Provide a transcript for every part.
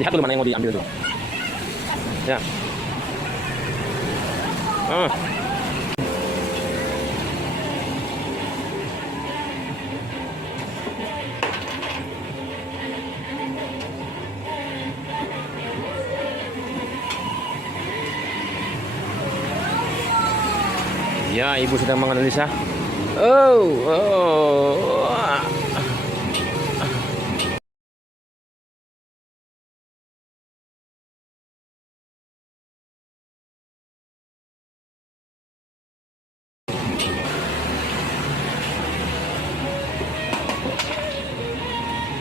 Lihat dulu mana yang mau diambil tuh. Ya. Ah. Ya, ibu sedang menganalisa. Oh.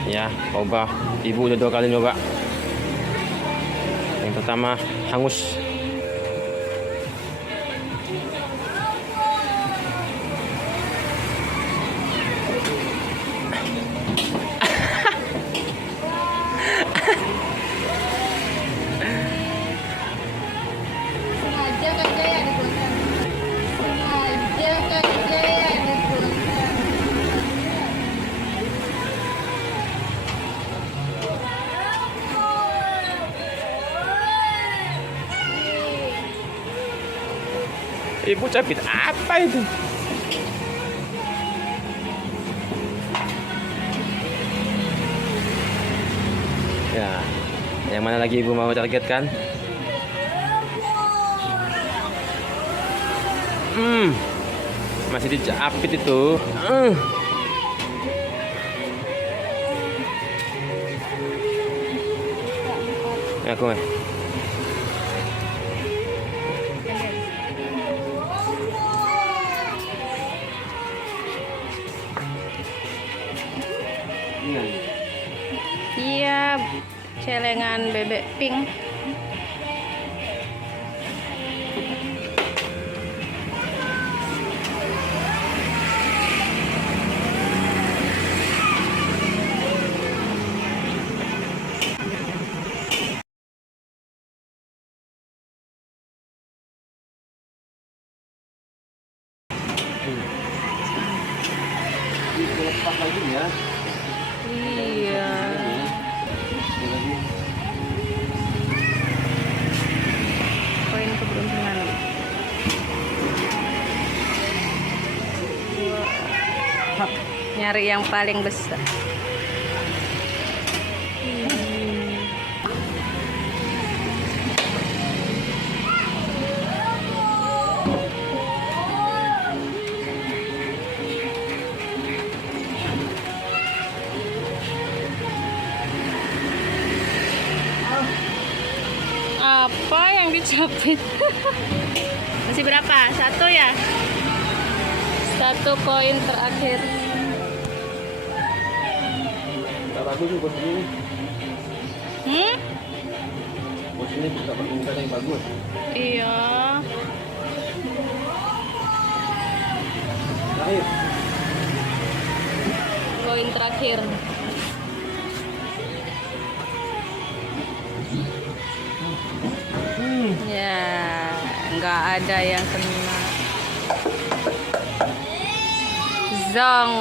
Ya, coba. Ibu udah 2 kali nyoba. Yang pertama hangus. Sengaja Kak Jaya dibuatkan. Sengaja Kak Jaya dibuatkan. Ibu capit apa itu? Ya, yang mana lagi ibu mau targetkan? Masih dicapit itu. Ya, aku mah. Iya, celengan bebek pink. Lepas lagi ya. Iya. Koin keberuntungan. Wah. Nyari yang paling besar. Apa yang dicapit? Masih berapa? 1 ya? 1 koin terakhir. Tak bagus tuh bos ini. Bos ini tidak berminta yang bagus. Iya. Terakhir. Koin terakhir. Ya, nggak ada yang kena. Zong.